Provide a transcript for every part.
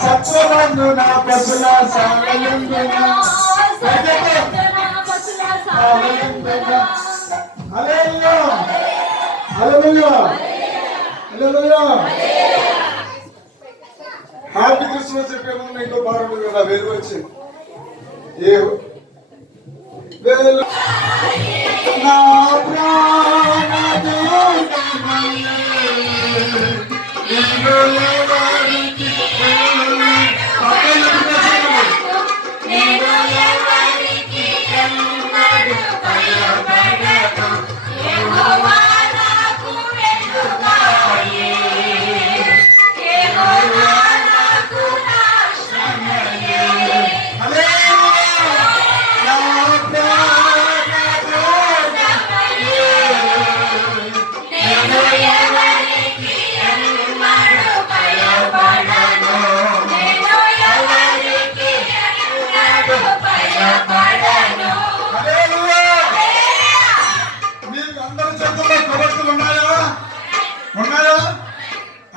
సత్యవందు నా పశుల సాలయందున happy Christmas చెప్పే ముందు ఇంకో పాట ఉంది కదా వేలు వచ్చి నా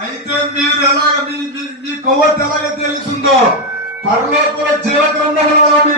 అయితే మీరు ఎలాగ మీ కొవ్వొత్తి ఎలాగ తెలుస్తుందో పరలోకంలో జీవ గ్రంథంలో మీ